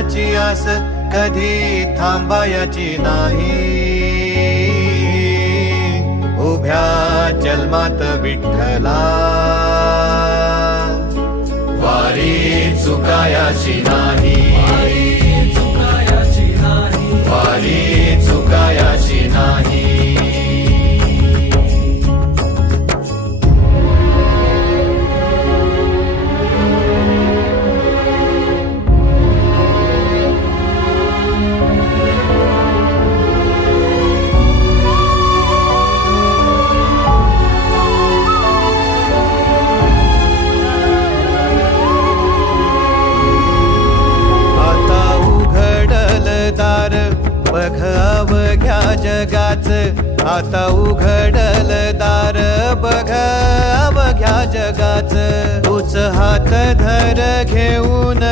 देवाची आस कधी थांबायची नाही. उभ्या जन्मात विठ्ठला वारी चुकायाची नाही. वारी चुकायाची नाही. बघ अवघ्या जगाच, आता उघडल दार बघ अवघ्या जगाच. तूच हात धर घेऊन